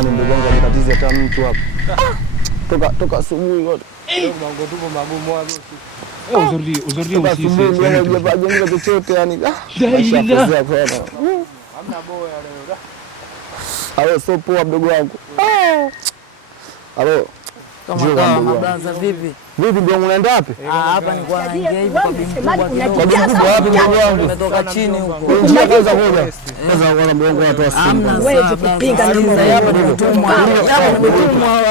Ani ndugu wangu alikatiza hata mtu hapa. Toka asubuhi wote. Mambo tupo magumu hapo. Aujourd'hui aussi c'est jenga chochote yani. Hamna boya leo. Alo so poa mdogo wangu. Alo. Kama mabranza vipi? Vipi ndio unaenda wapi? Hapa nilikuwa naingia hivi kwa bibi mkubwa kidogo. Kwa bibi mkubwa wapi mdogo wangu? Nimetoka chini huko. Njia kwanza kuja. Kwanza kwa mdogo wangu watu asimu. Hamna wewe kupinga ndio hapa nimetumwa. Hapa nimetumwa.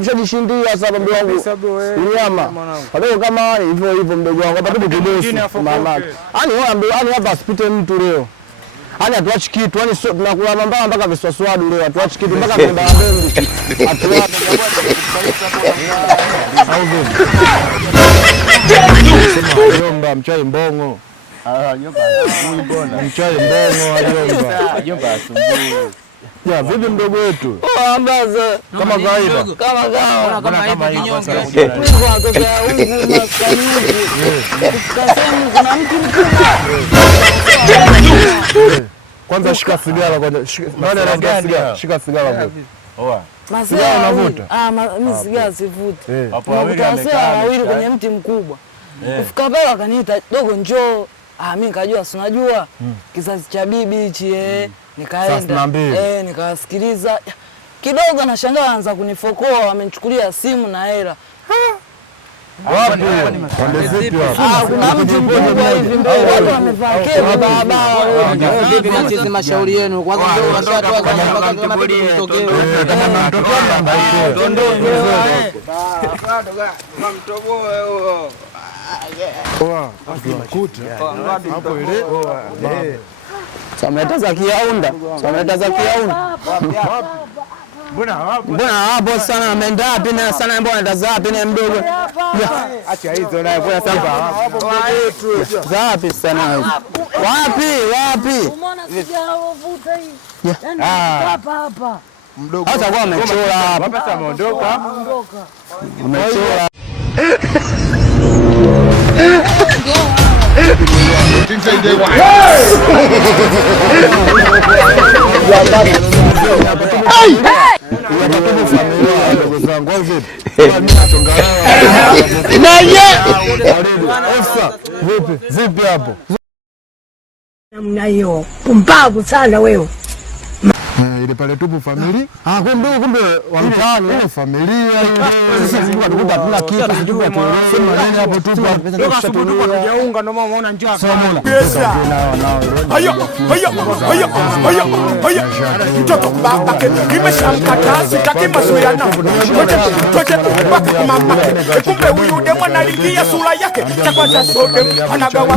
Mshajishindia sasa mdogo wangu. Nyama. Wadogo kama hivyo hivyo mdogo wangu. Hapa tu kidosi mama. Ani hapa asipite mtu leo. Ani atuachi kitu, ani tunakula mambao mpaka viswaswadu leo. Atuachi kitu mpaka kwenda mbele. Atuachi. Yomba mchai mbongo. Nyumba asubuhi bwana. Mchai mbongo yomba. Nyumba asubuhi. Ya vipi mdogo wetu? Ambaza Kama kawaida. kama gawa. Kama kinyonge. Mungu atokea huku maskani huku. Kasema kuna mtu mkubwa. Kwanza shika sigara kwanza. Nani anavuta sigara? Shika sigara kwanza. Oa. Sigara unavuta? Mimi sigara sivuti. Hapo wawili wawili kwenye mti mkubwa. Kufika pale akaniita dogo njoo. Mimi nikajua si unajua kizazi cha bibi hichi nikaenda nikawasikiliza kidogo, nashangaa anaanza kunifokoa, wamenichukulia simu na hela. Wapi? Kuna mtu mkubwa hivi mbele, watu wamevaa kema barabara. Vipi nachezi mashauri yenu? Kwanza ndio washatoa kama mtokeo. Kama mtokeo namba hiyo. Hapo ile. Sameta za Kiaunda. Mbona hapo sana ameenda wapi na sana mbona anaenda wapi na mdogo? Acha hizo naye kwa sasa. Za wapi sana? Wapi? Umeona sigara wavuta hii? Yaani hapa. Mdogo. Hata kwa amechora hapa. Sasa ameondoka. Amechora. Vipi hapo? Namna hiyo pumbavu sana wewe. Ile pale tupo familia. Kumbe wa mtaani wa familia. Sisi tulikuwa tukuta tuna kitu tulikuwa tunasema nini hapo tupo. Tupo tujaunga ndio umeona njaa. Haya. Mtoto baba kimeshamkata sitaki mazoea nao. Toke mpaka mama. Kumbe huyu demu analingia sura yake. Cha kwanza sote anagawa